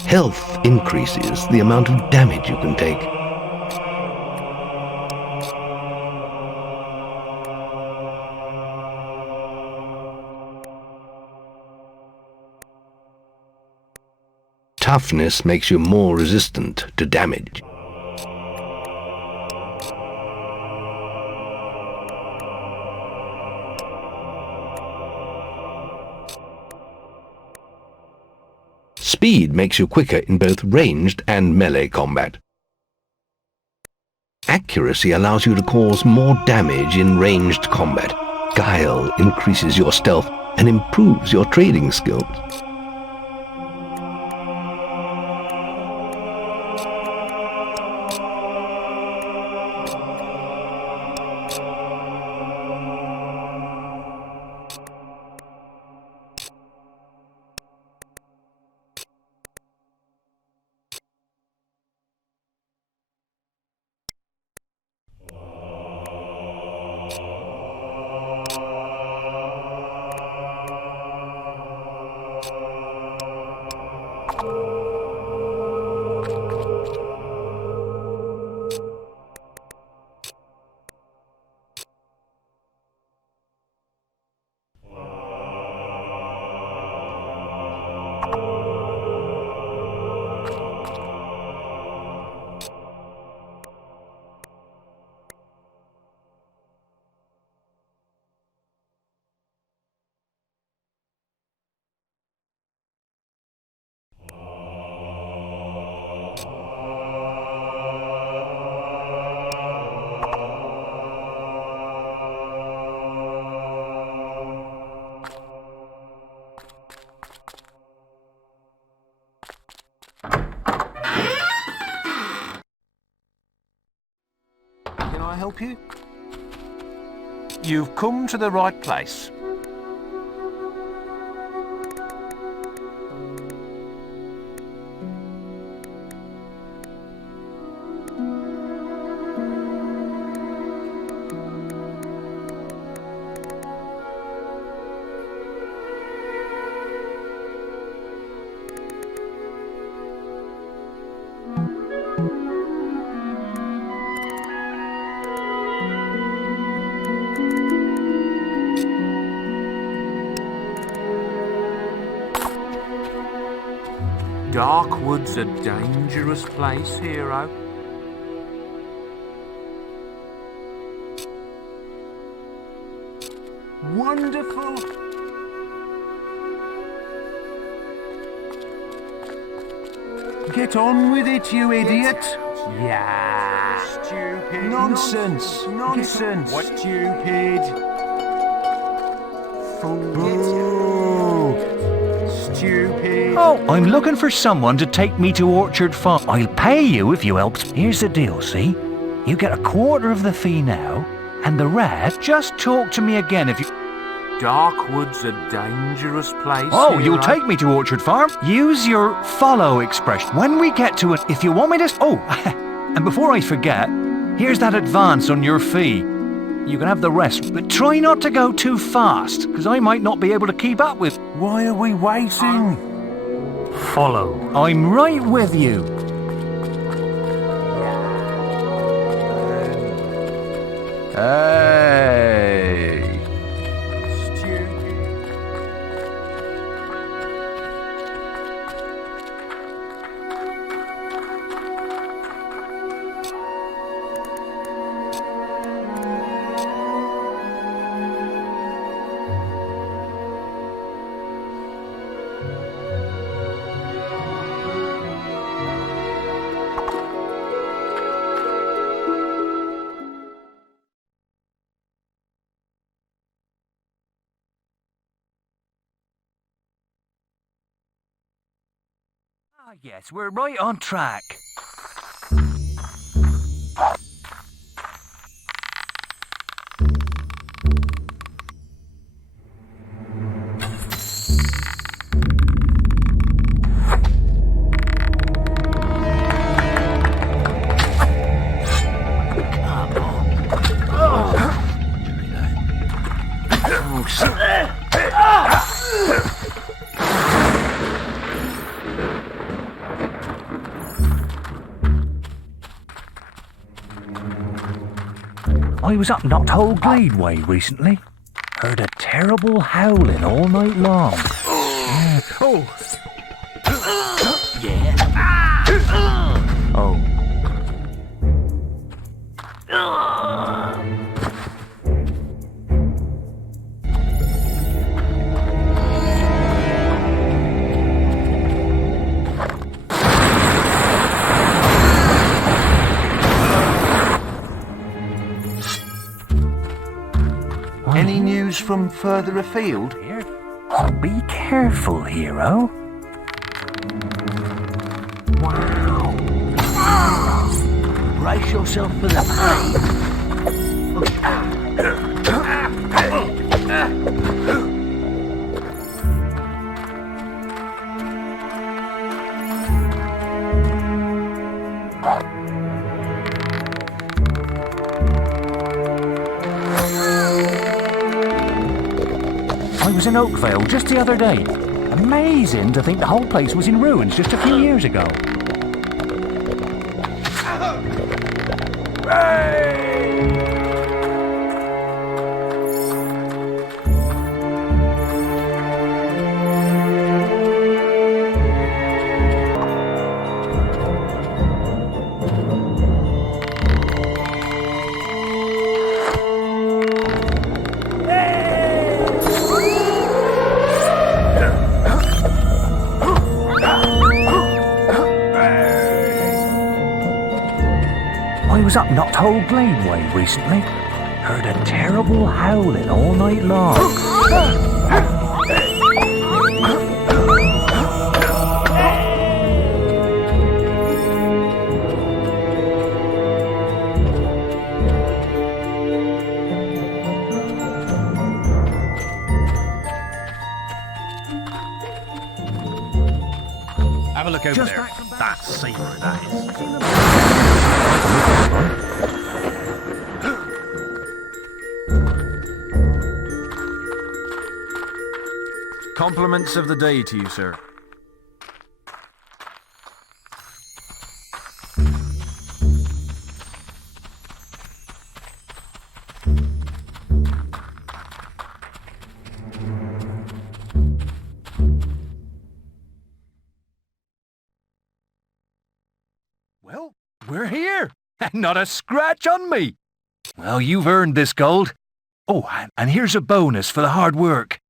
Health increases the amount of damage you can take. Toughness makes you more resistant to damage. Speed makes you quicker in both ranged and melee combat. Accuracy allows you to cause more damage in ranged combat. Guile increases your stealth and improves your trading skills. Can I help you? You've come to the right place. Darkwood's a dangerous place, hero. Wonderful. Get on with it, you idiot. Yeah. Stupid. Nonsense. Nonsense. What stupid? Fool. Stupid. Oh, I'm looking for someone to take me to Orchard Farm. I'll pay you if you help. Here's the deal, see? You get a quarter of the fee now, and the rest, just talk to me again if you... Darkwood's a dangerous place. Oh, you'll hero. take me to Orchard Farm? Use your follow expression. When we get to it, if you want me to... Oh, and before I forget, here's that advance on your fee. You can have the rest, but try not to go too fast, because I might not be able to keep up with... Why are we waiting? Follow. I'm right with you. Hey. Yes, we're right on track. I was up Knothole Glade way recently. Heard a terrible howling all night long. Yeah. Oh. Yeah. Oh. Any news from further afield? So be careful, hero. Wow. Brace yourself for the pain. I was in Oakvale just the other day. Amazing to think the whole place was in ruins just a few years ago. I was up Knothole Glade way recently. Heard a terrible howling all night long. Have a look over there. That's scenery, that is. Compliments of the day to you, sir. Well, we're here, and not a scratch on me. Well, you've earned this gold. Oh, and here's a bonus for the hard work.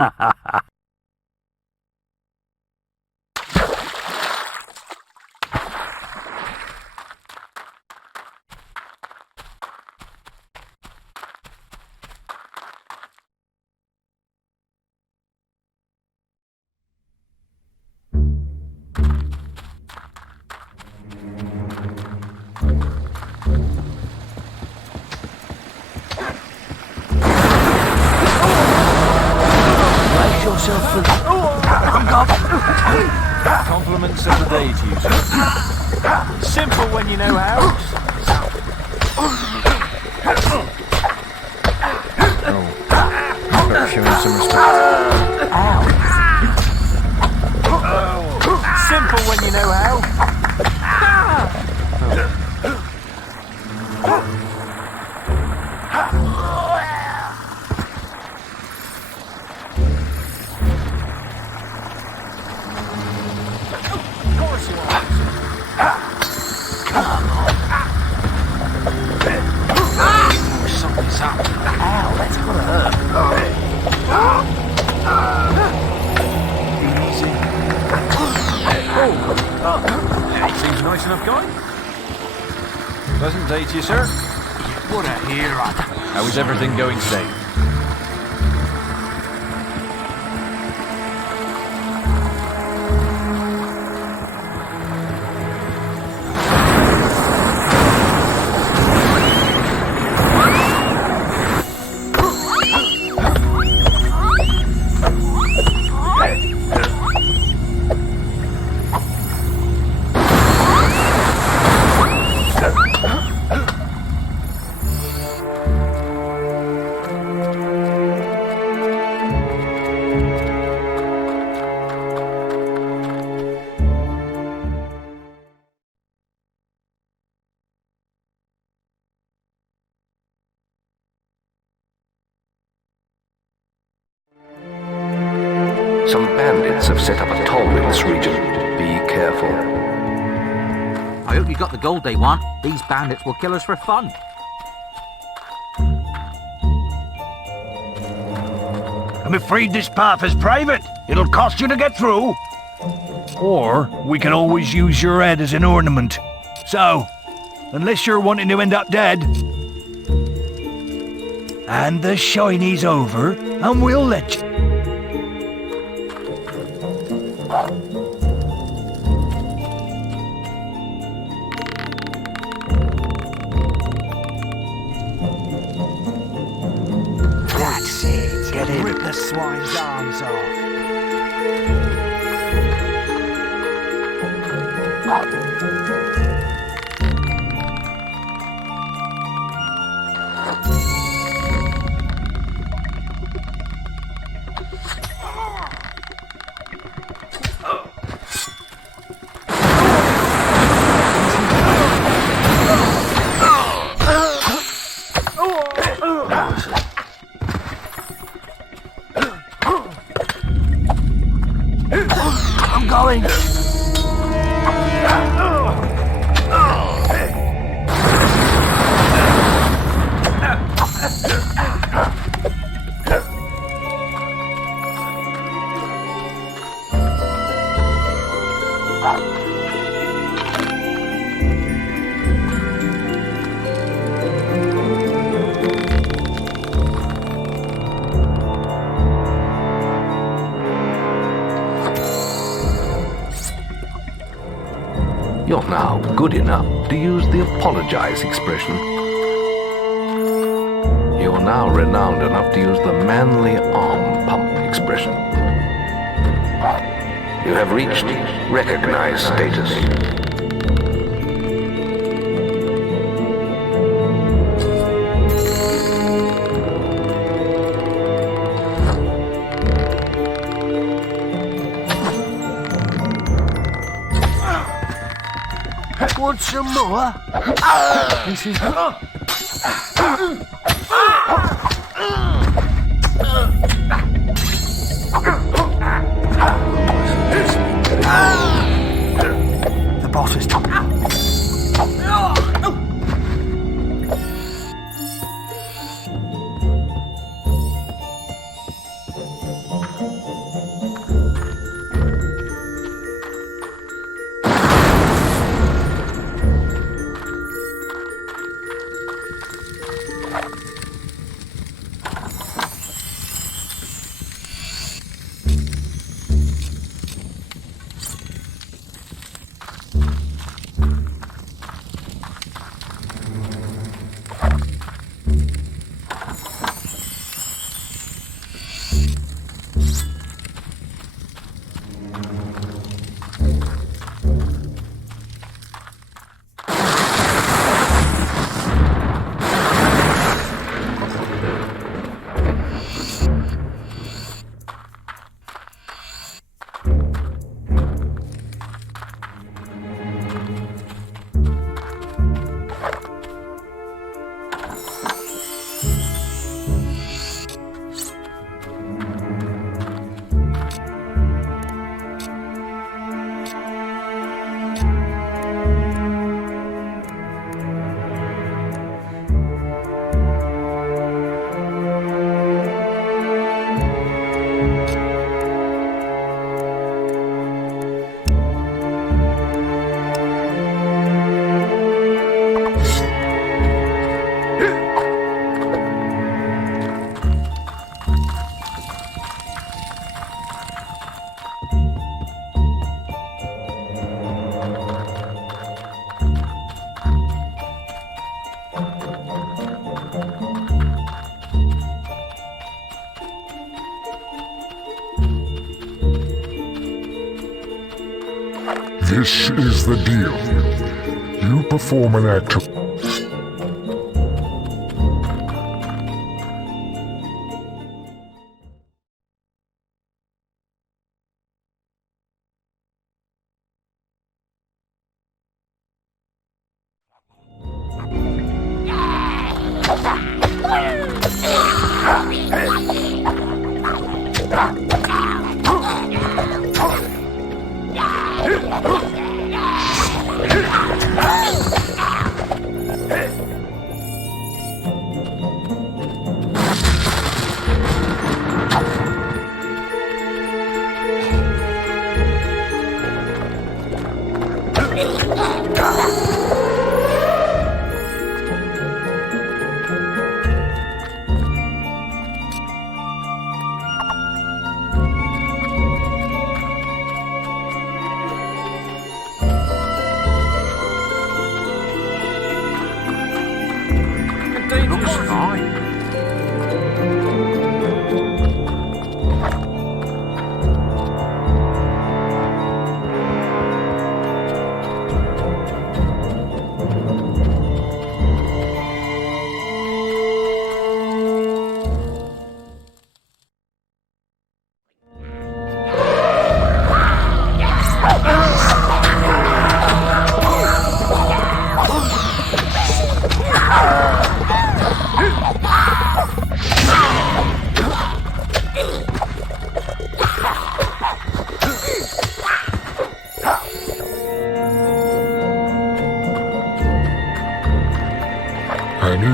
Ha ha ha. Compliments of the day to you, sir. Simple when you know how. Oh, better show him some respect. Simple when you know how. Seems nice enough going. Pleasant day to you, sir. What a hero. How is everything going today? Some bandits have set up a toll in this region. Be careful. I hope you got the gold they want. These bandits will kill us for fun. I'm afraid this path is private. It'll cost you to get through. Or we can always use your head as an ornament. So, unless you're wanting to end up dead. And the shiny's over, and we'll let you. That's it. Get in. Rip the swine's arms off. I'm going. You're now good enough to use the apologize expression. You're now renowned enough to use the manly arm pump expression. You have reached recognized status. Want some more? This is... The boss is... This is the deal. You perform an act of...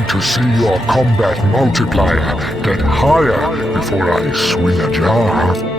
want to see your combat multiplier get higher before I swing a jar.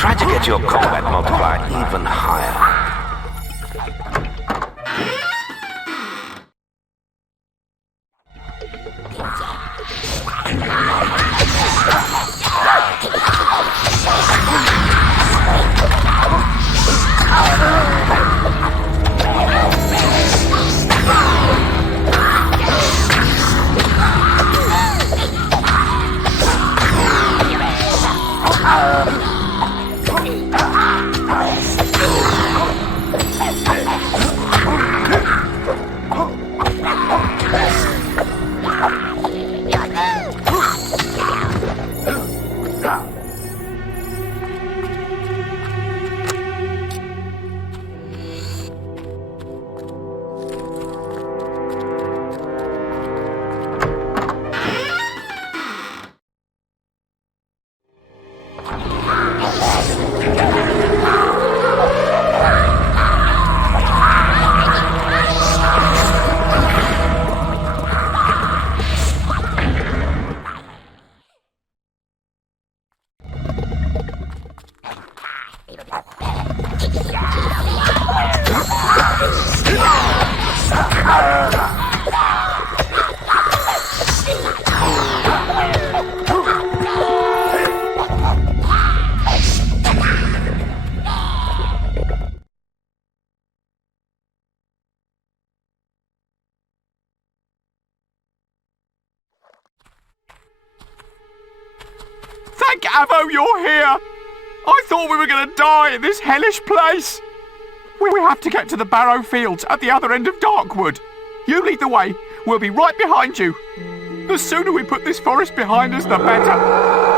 Try to get your combat multiplier even higher. Thank Avo you're here! I thought we were going to die in this hellish place! We have to get to the Barrow Fields at the other end of Darkwood. You lead the way. We'll be right behind you. The sooner we put this forest behind us, the better.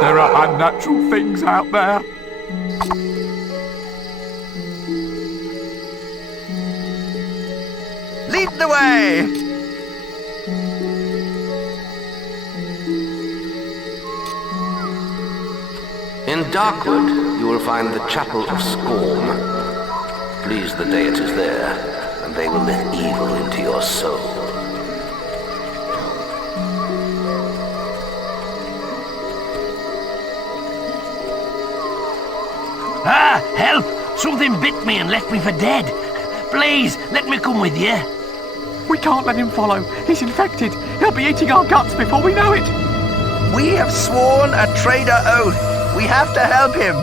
There are unnatural things out there. Lead the way! In Darkwood, you will find the Chapel of Scorn. Please the deities there, and they will let evil into your soul. Ah, help! Something bit me and left me for dead. Please, let me come with you. We can't let him follow. He's infected. He'll be eating our guts before we know it. We have sworn a traitor oath. We have to help him.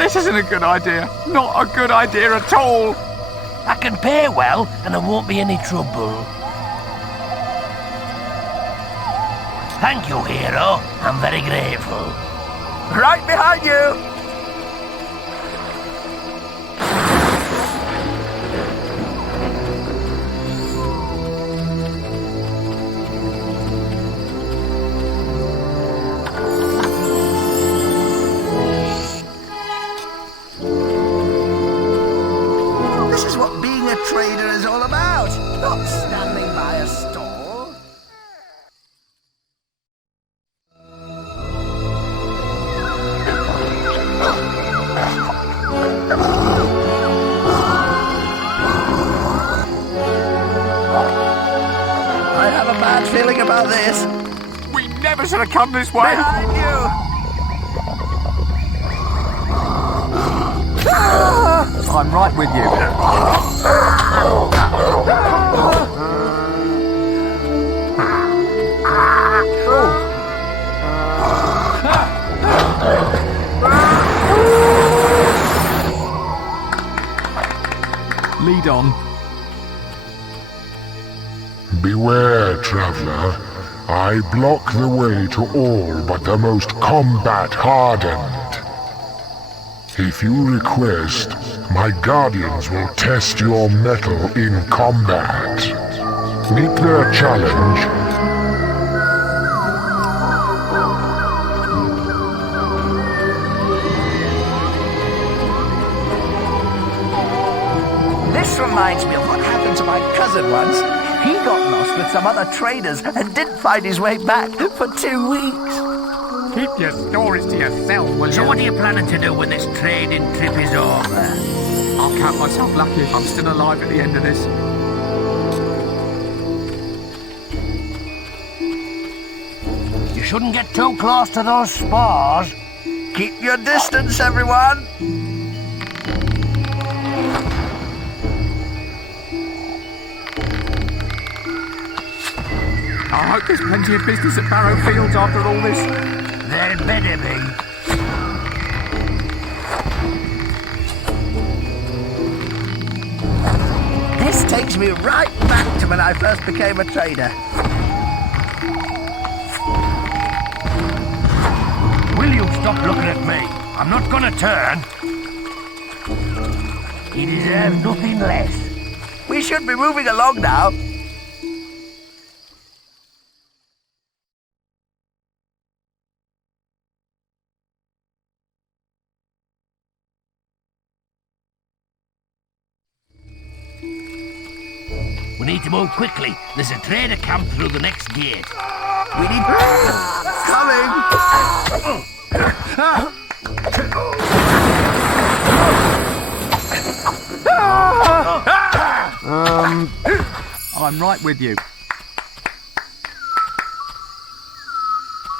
This isn't a good idea. Not a good idea at all. I can pay well, and there won't be any trouble. Thank you, hero. I'm very grateful. Right behind you! This is what being a trader is all about. Not standing by a stall. I have a bad feeling about this. We never should have come this way. Behind you! I'm right with you. Lead on. Beware, traveler. I block the way to all but the most combat-hardened. If you request, my guardians will test your mettle in combat. Meet their challenge. This reminds me of what happened to my cousin once. He got lost with some other traders and didn't find his way back for 2 weeks. Keep your stories to yourself, will So you? what are you planning to do when this trading trip is over? I'll count myself lucky if I'm still alive at the end of this. You shouldn't get too close to those spars. Keep your distance, everyone. I hope there's plenty of business at Barrow Fields after all this. There better be. This takes me right back to when I first became a trader. Will you stop looking at me? I'm not gonna turn. He deserves nothing less. We should be moving along now. We need to move quickly. There's a trader camp through the next gate. We need... Coming! I'm right with you.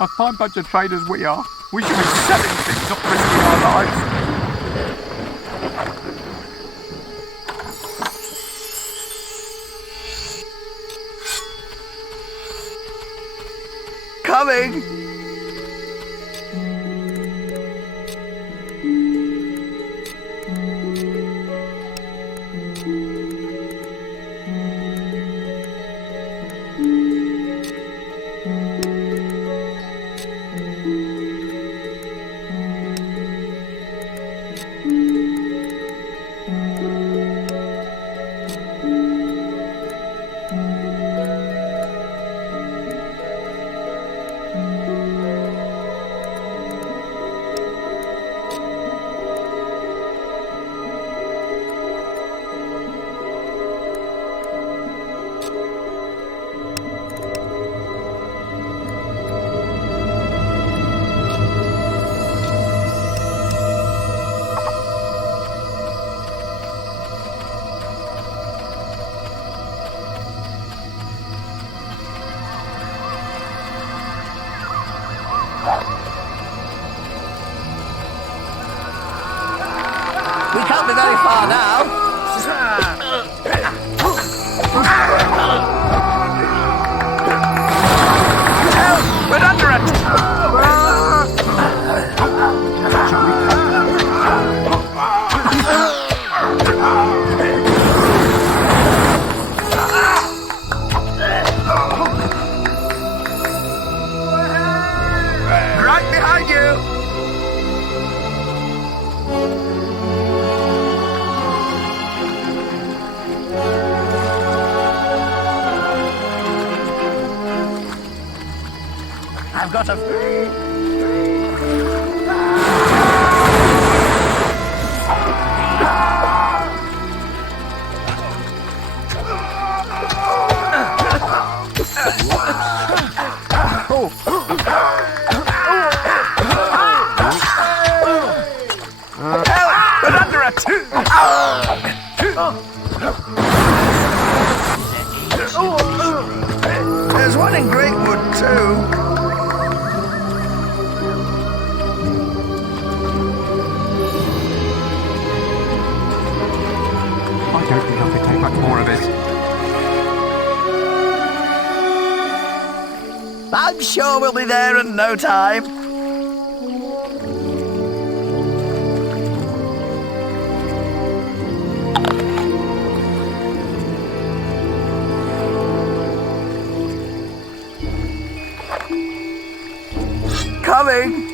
A fine bunch of traders we are. We should be selling things, not risking our lives. Coming! We can't be very far now. Help! We're under it! I've got a... Help! We're under attack! There's one in Greatwood, too. I don't think I can take much more of this. I'm sure we'll be there in no time. Coming!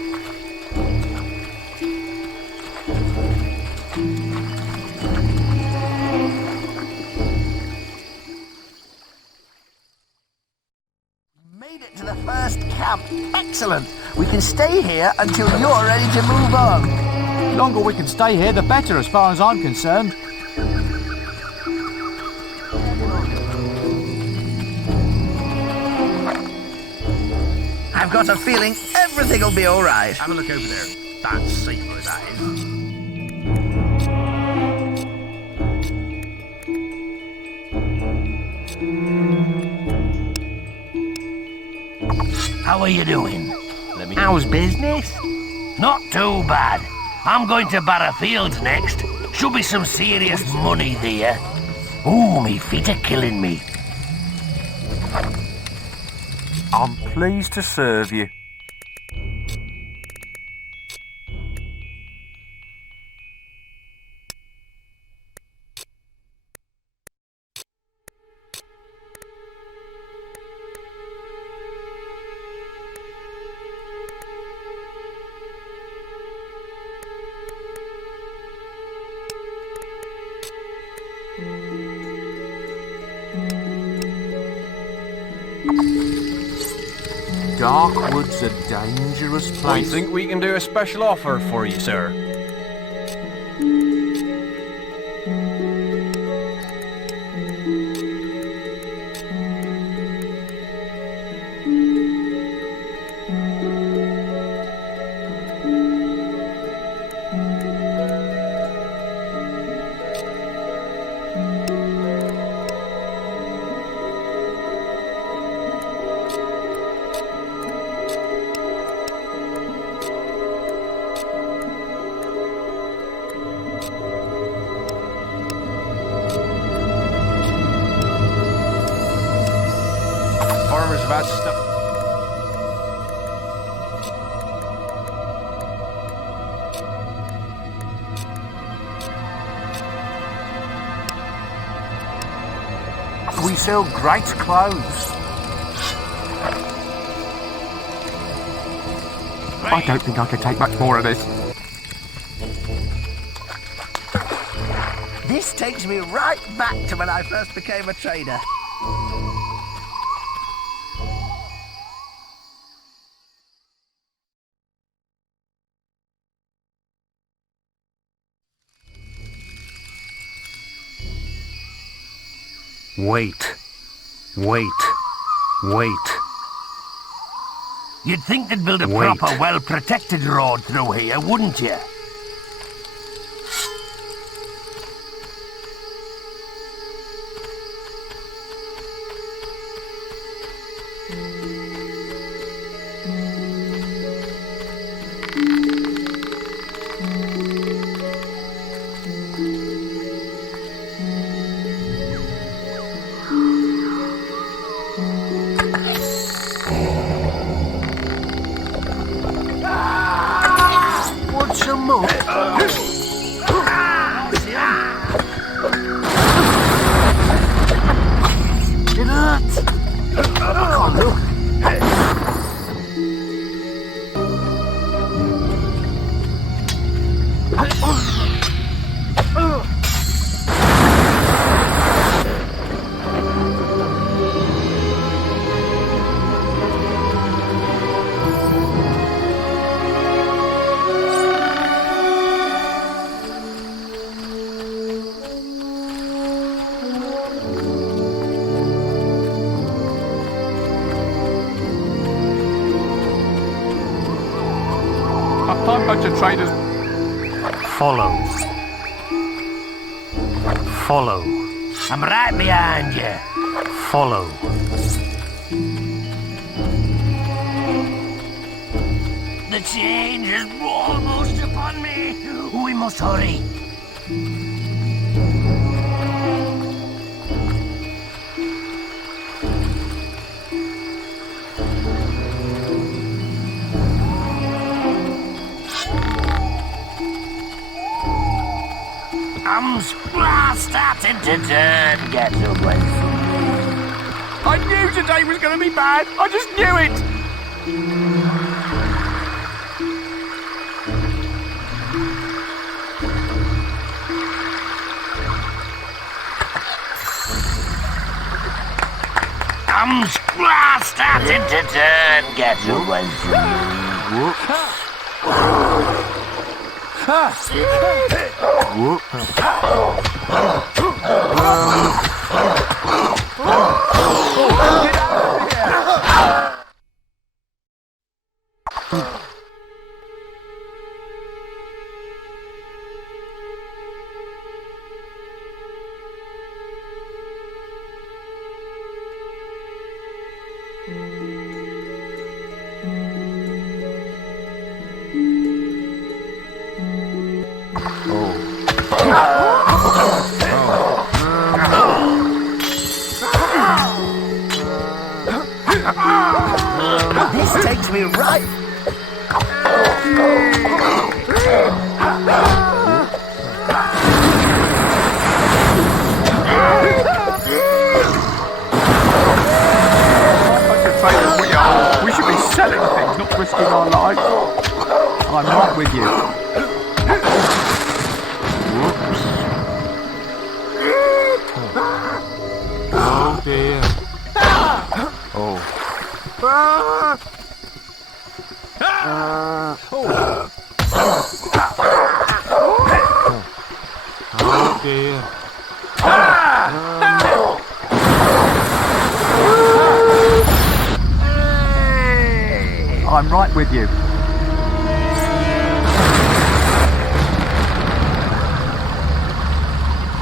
Made it to the first camp. Excellent. We can stay here until you're ready to move on. The longer we can stay here, the better as far as I'm concerned. I've got a feeling everything will be all right. Have a look over there. That's safer, that is. How are you doing? How's business? Not too bad. I'm going to Barrowfields next. Should be some serious money there. Ooh, me feet are killing me. I'm pleased to serve you. Darkwood's a dangerous place. I think we can do a special offer for you, sir. Farmers have had stuff. We sell great clothes. I don't think I can take much more of this. This takes me right back to when I first became a trader. Wait. You'd think they'd build a proper, well-protected road through here, wouldn't you? It hurts. I can't look. bunch of traders. Follow. Follow. I'm right behind you. Follow. The change is almost upon me. We must hurry. I'm starting to turn. Get away from me. I knew today was going to be bad. I just knew it. I'm starting to turn. Get away from me. This takes me right. We should be selling things, not risking our lives. I'm right with you. Oh dear. Oh. Oh dear. I'm right with you.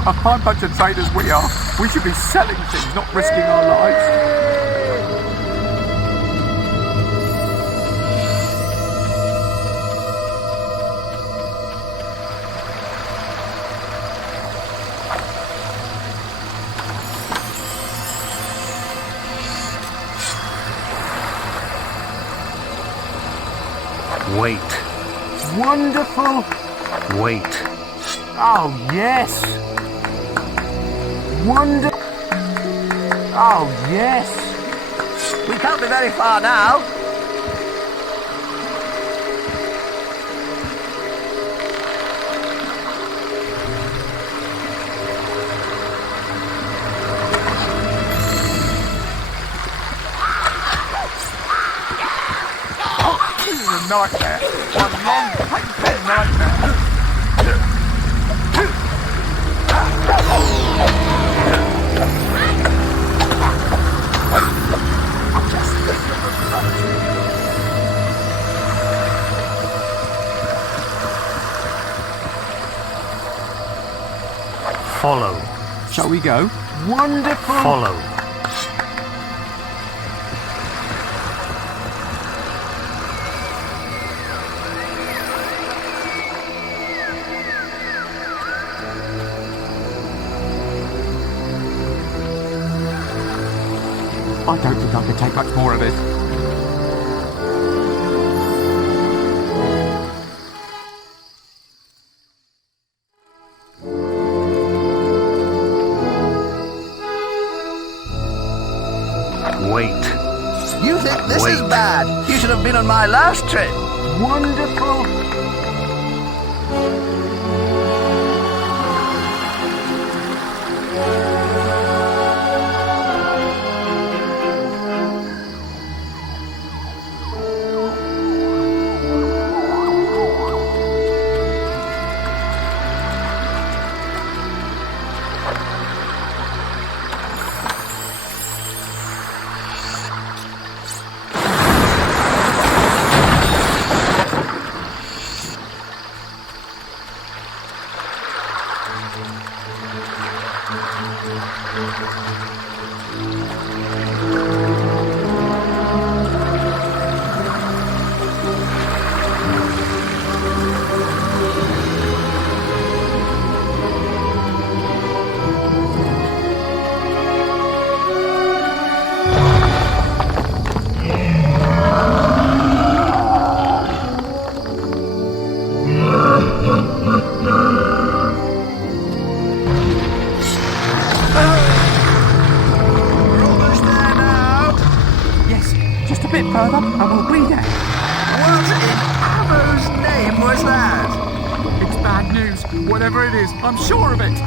A fine bunch of traders we are. We should be selling things, not risking our lives. Wait. Wonderful. Wait. Oh, yes. Oh, yes. We can't be very far now. This is a nightmare. One long, painful nightmare. Follow. Shall we go? Wonderful. Follow. I don't think I can take much more of this. Wait. You think this is Wait. bad? You should have been on my last trip. Wonderful. Just a bit further and we'll be there. What in Ammo's name was that? It's bad news. Whatever it is, I'm sure of it.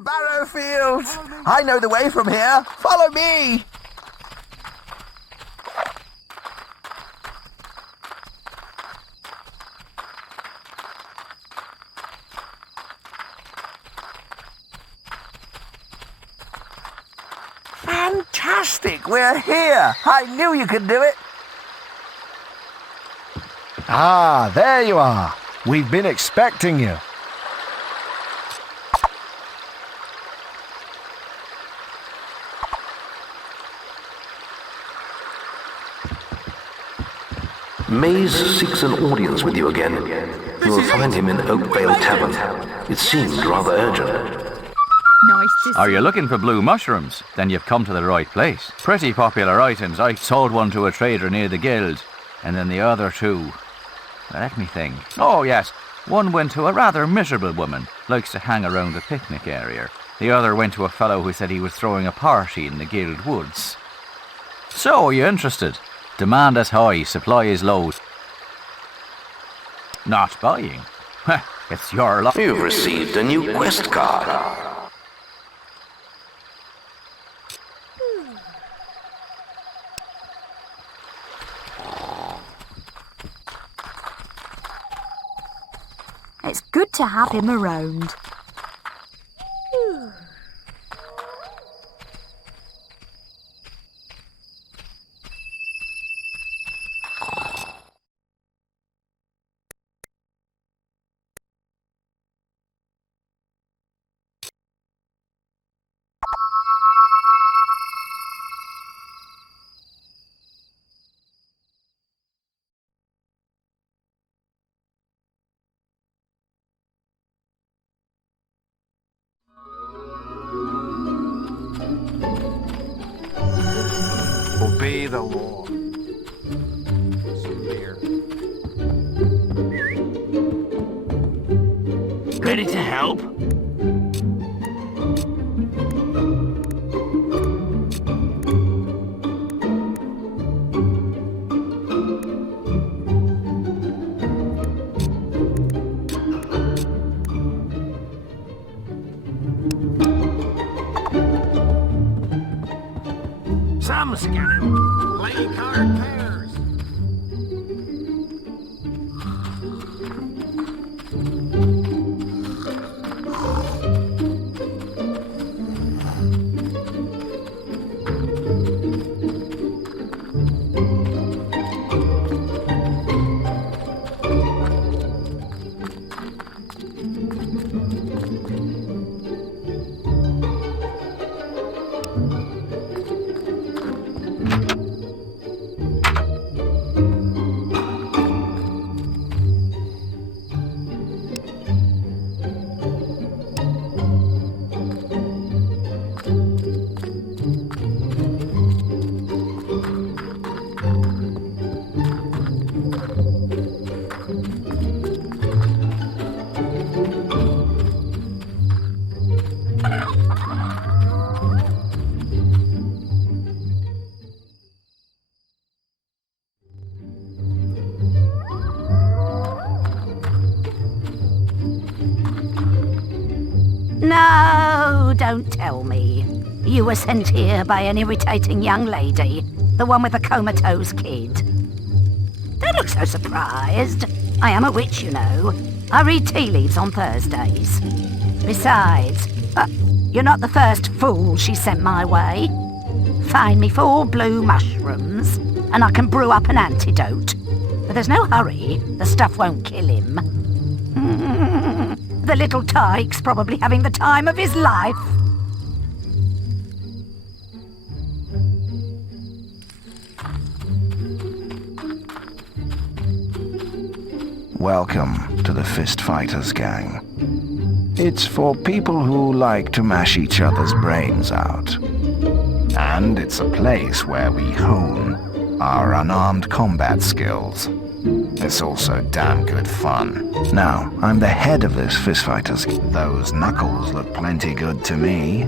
Barrowfields! I know the way from here. Follow me! Fantastic! We're here! I knew you could do it! Ah, there you are. We've been expecting you. Maze seeks an audience with you again. You will find him in Oakvale Tavern. It seemed rather urgent. Are you looking for blue mushrooms? Then you've come to the right place. Pretty popular items. I sold one to a trader near the guild, and then the other two. Let me think. Oh yes, one went to a rather miserable woman, likes to hang around the picnic area. The other went to a fellow who said he was throwing a party in the guild woods. So, are you interested? Demand is high, supply is low. Not buying? It's your luck. You've received a new quest card. It's good to have him around. Obey the law. Ready to help? Some scanning. Play card pairs. No, don't tell me. You were sent here by an irritating young lady, the one with the comatose kid. Don't look so surprised. I am a witch, you know. I read tea leaves on Thursdays. Besides, you're not the first fool she sent my way. Find me 4 blue mushrooms, and I can brew up an antidote. But there's no hurry. The stuff won't kill him. The little tyke's probably having the time of his life. Welcome to the Fist Fighters gang. It's for people who like to mash each other's brains out. And it's a place where we hone our unarmed combat skills. It's also damn good fun. Now, I'm the head of this Fist Fighters. Those knuckles look plenty good to me.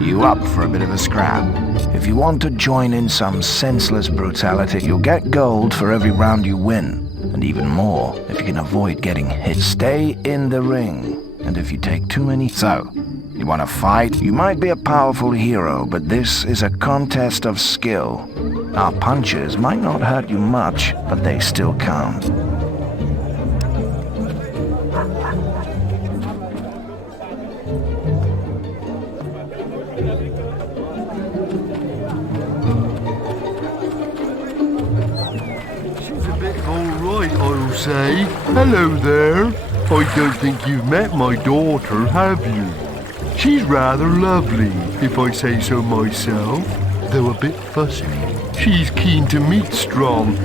You up for a bit of a scrap? If you want to join in some senseless brutality, you'll get gold for every round you win. And even more if you can avoid getting hit. Stay in the ring. And if you take too many... So, you want to fight? You might be a powerful hero, but this is a contest of skill. Our punches might not hurt you much, but they still count. She's a bit alright, I'll say. Hello there. I don't think you've met my daughter, have you? She's rather lovely, if I say so myself, though a bit fussy. She's keen to meet strong,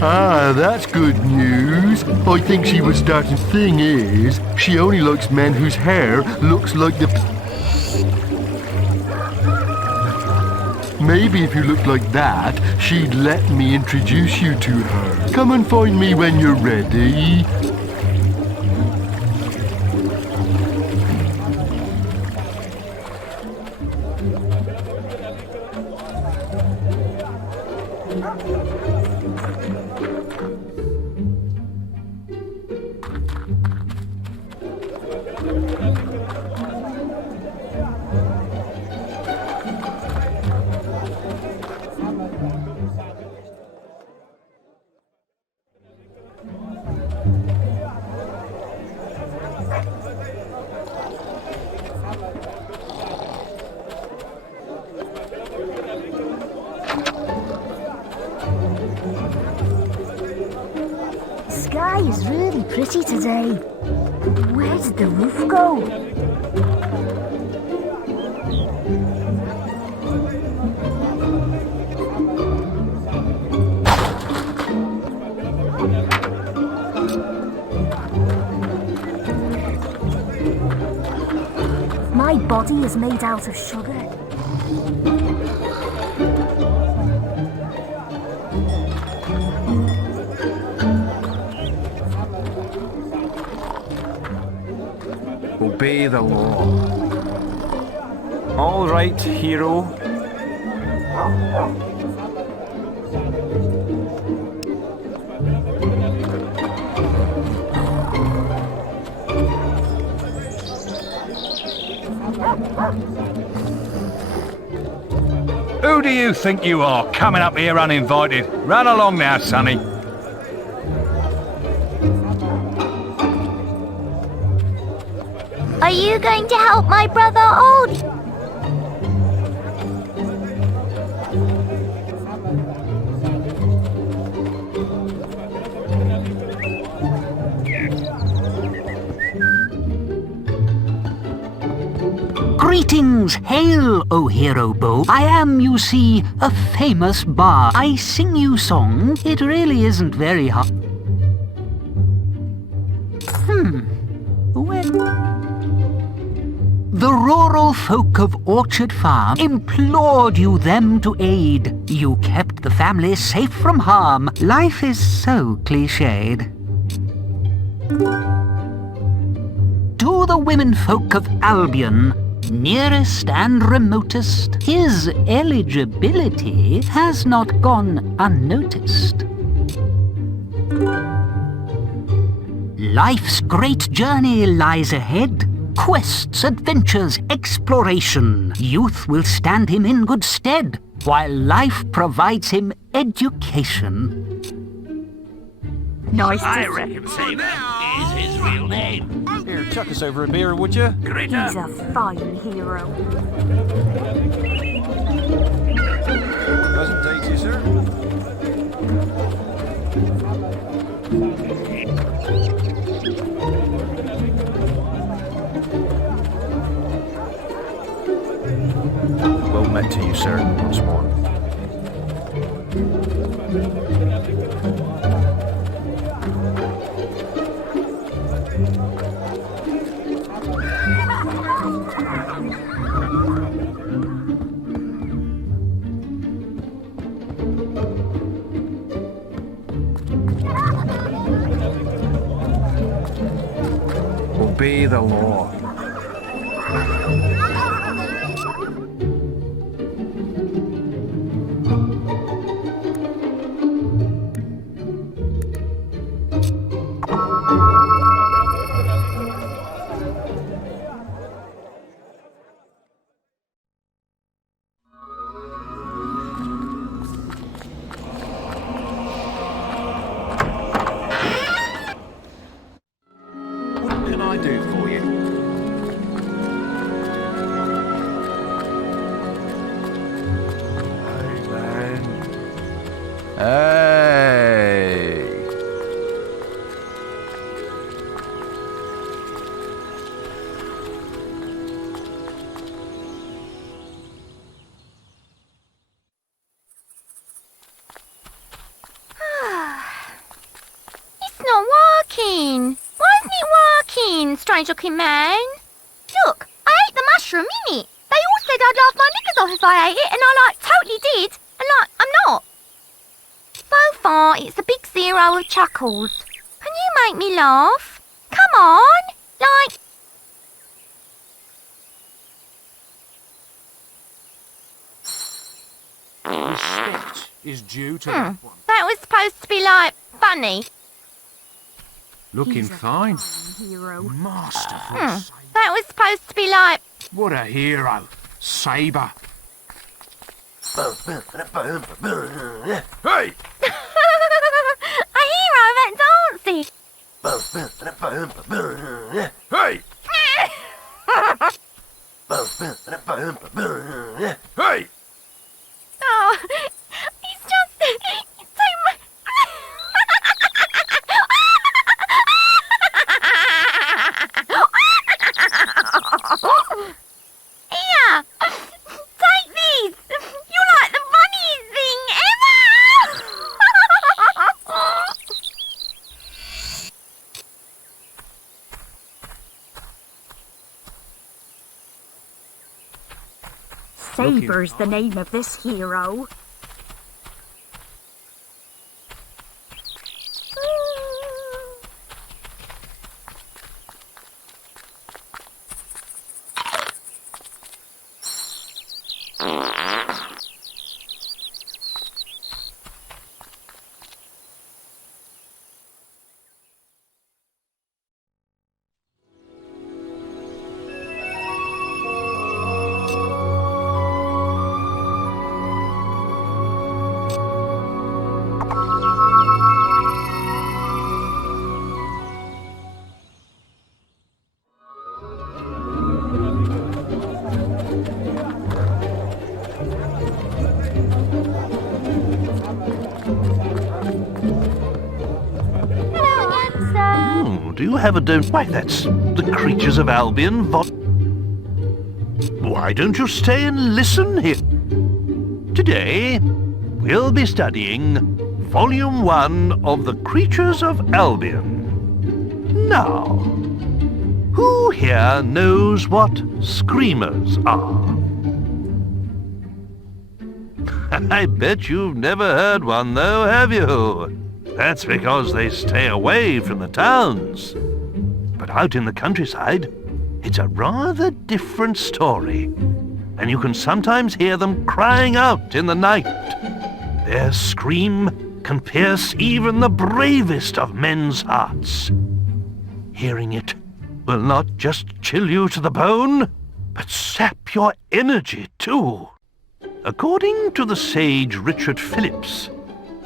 Ah, that's good news. I think she was starting. Thing is, she only likes men whose hair looks like the... Maybe if you looked like that, she'd let me introduce you to her. Come and find me when you're ready. Sky is really pretty today. Where did the roof go? My body is made out of sugar. Obey the law. All right, hero. Who do you think you are, coming up here uninvited? Run along now, sonny. Are you going to help my brother Old? Greetings, hail, O hero bow. I am, you see, a famous bard. I sing you song. It really isn't very hard. The rural folk of Orchard Farm implored you them to aid. You kept the family safe from harm. Life is so cliched. To the women folk of Albion, nearest and remotest, his eligibility has not gone unnoticed. Life's great journey lies ahead. Quests, adventures, exploration. Youth will stand him in good stead, while life provides him education. Nice. I reckon Saber is his real name. Here, chuck us over a beer, would you? Critter. He's a fine hero. Pleasant day to you, sir. Well met to you, sir, once more. Obey the law. What can I do for you? Hey, man. Hey. It's not working. Why isn't it working, strange looking man? Look, I ate the mushroom, innit? They all said I'd laugh my knickers off if I ate it, and I, totally did. And, I'm not. So far, it's a big 0 of chuckles. Can you make me laugh? Come on. Respect is due to that one. That was supposed to be, funny. Looking fine. Hero. Masterful. That was supposed to be, What a hero. Saber. Hey! a hero that dances. Hey! Hey! Oh, it's just too much. Here, take these. You're like the funniest thing ever. Saber's the name of this hero. Do you have a don't? Why, that's the creatures of Albion. Why don't you stay and listen here? Today, we'll be studying Volume 1 of The Creatures of Albion. Now, who here knows what screamers are? I bet you've never heard one though, have you? That's because they stay away from the towns. But out in the countryside, it's a rather different story. And you can sometimes hear them crying out in the night. Their scream can pierce even the bravest of men's hearts. Hearing it will not just chill you to the bone, but sap your energy too. According to the sage Richard Phillips,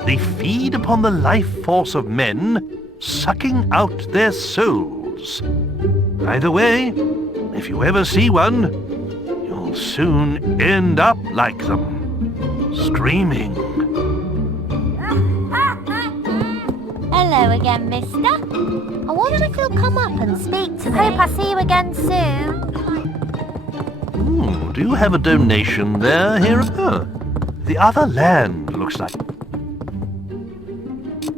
they feed upon the life force of men, sucking out their souls. Either way, if you ever see one, you'll soon end up like them, screaming. Hello again, mister. I wonder if you'll come up and speak to me. Hope I see you again soon. Do you have a donation there, hero? The other land looks like...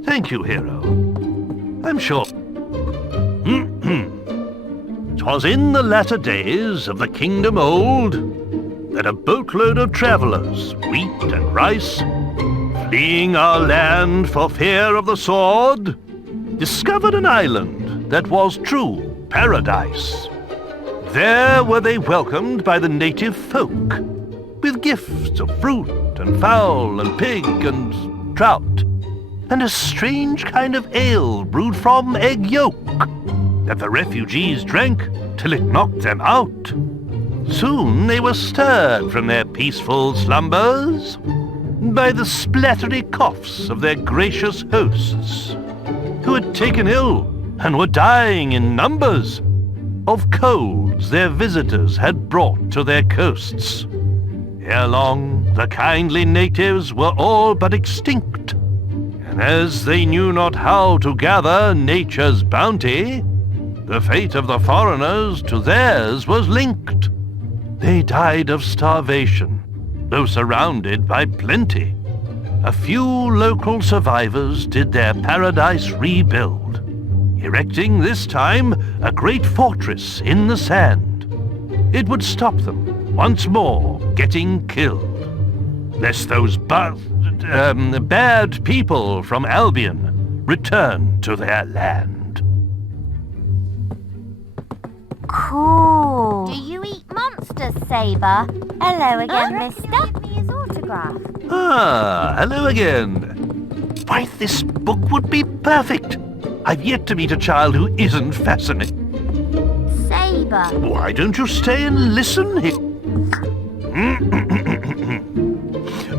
Thank you, hero. I'm sure... 'Twas in the latter days of the kingdom old that a boatload of travellers, wheat and rice, fleeing our land for fear of the sword, discovered an island that was true paradise. There were they welcomed by the native folk, with gifts of fruit and fowl and pig and trout, and a strange kind of ale brewed from egg yolk that the refugees drank till it knocked them out. Soon they were stirred from their peaceful slumbers by the splattery coughs of their gracious hosts, who had taken ill and were dying in numbers of colds their visitors had brought to their coasts. Ere long, the kindly natives were all but extinct, and as they knew not how to gather nature's bounty, the fate of the foreigners to theirs was linked. They died of starvation, though surrounded by plenty. A few local survivors did their paradise rebuild, erecting this time a great fortress in the sand. It would stop them once more getting killed, lest those bad people from Albion return to their land. Cool. Do you eat monsters, Saber? Hello again, mister. Give me his autograph. Ah, hello again. Why, this book would be perfect. I've yet to meet a child who isn't fascinated. Saber. Why don't you stay and listen?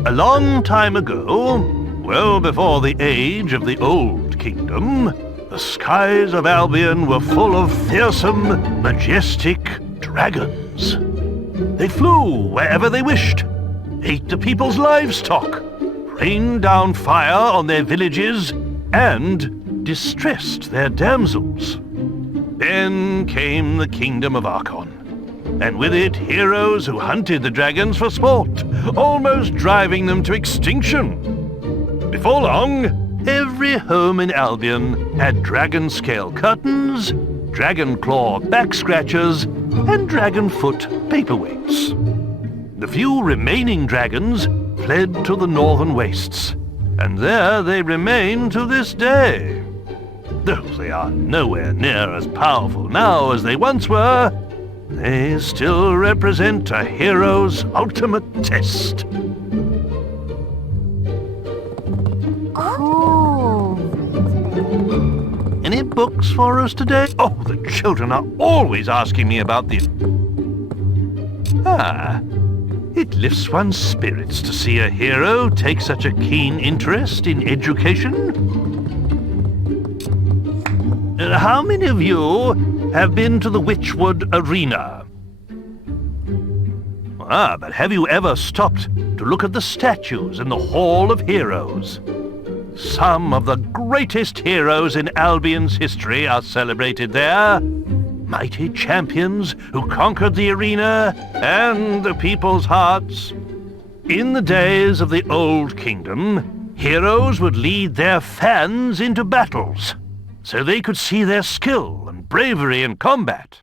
A long time ago, well before the age of the Old Kingdom, the skies of Albion were full of fearsome, majestic dragons. They flew wherever they wished, ate the people's livestock, rained down fire on their villages, and distressed their damsels. Then came the kingdom of Archon, and with it heroes who hunted the dragons for sport, almost driving them to extinction. Before long, every home in Albion had dragon scale curtains, dragon claw back scratchers, and dragon foot paperweights. The few remaining dragons fled to the northern wastes, and there they remain to this day. Though they are nowhere near as powerful now as they once were, they still represent a hero's ultimate test. Cool. Any books for us today? Oh, the children are always asking me about the... It lifts one's spirits to see a hero take such a keen interest in education. How many of you have been to the Witchwood Arena? But have you ever stopped to look at the statues in the Hall of Heroes? Some of the greatest heroes in Albion's history are celebrated there. mighty champions who conquered the arena and the people's hearts. In the days of the Old Kingdom, heroes would lead their fans into battles, so they could see their skill and bravery in combat.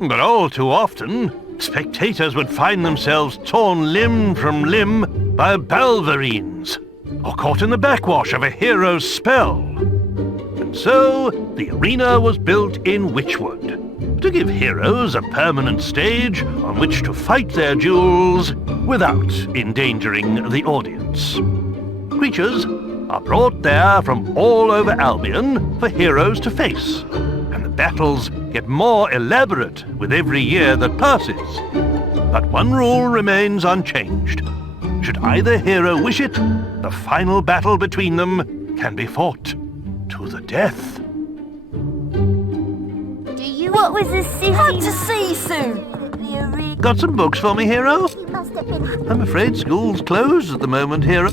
But all too often, spectators would find themselves torn limb from limb by balverines, or caught in the backwash of a hero's spell. And so, the arena was built in Witchwood, to give heroes a permanent stage on which to fight their duels without endangering the audience. Creatures are brought there from all over Albion for heroes to face, and the battles get more elaborate with every year that passes. But one rule remains unchanged. Should either hero wish it, the final battle between them can be fought to the death. What was the sissy? Hope to see you soon. Got some books for me, hero? I'm afraid school's closed at the moment, hero.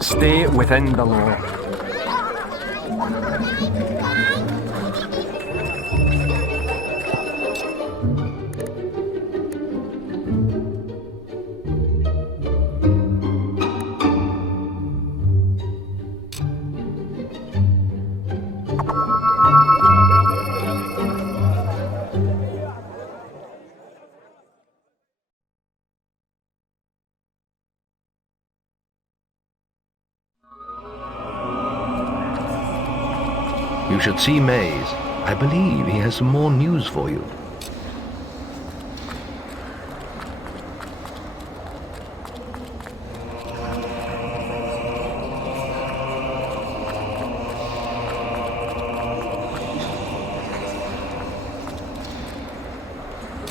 Stay within the law. You should see Maze. I believe he has some more news for you.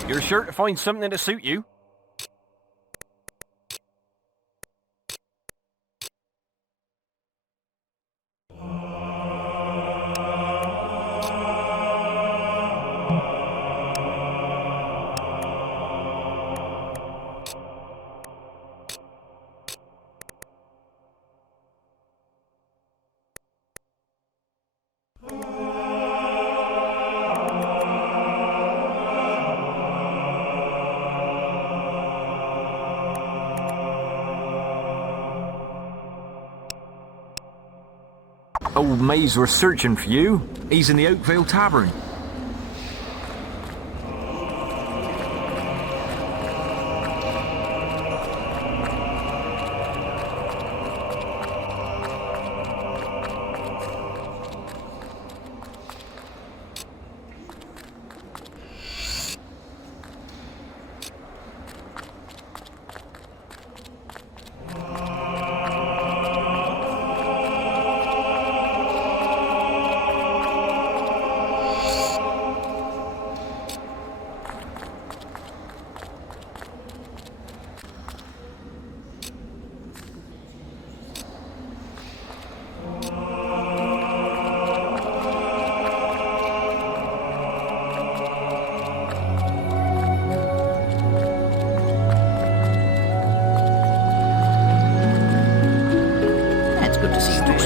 You're sure to find something to suit you? Old Maze was searching for you. He's in the Oakvale Tavern.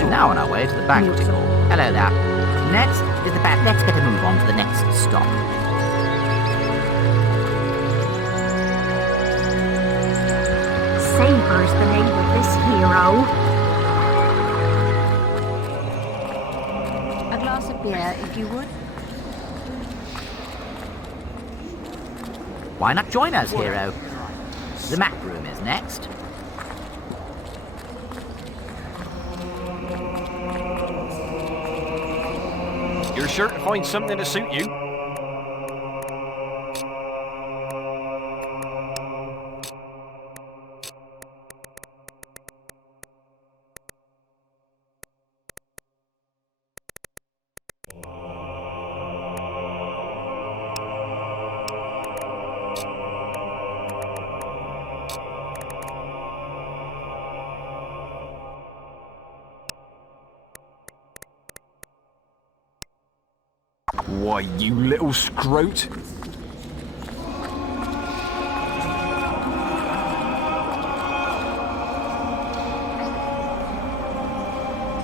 Now on our way to the banqueting hall. Hello there. Next is the back. Let's get a move on to the next stop. Saber's the name of this hero. A glass of beer, if you would. Why not join us, hero? The map room is next. You're sure to find something to suit you? Why, you little scrote.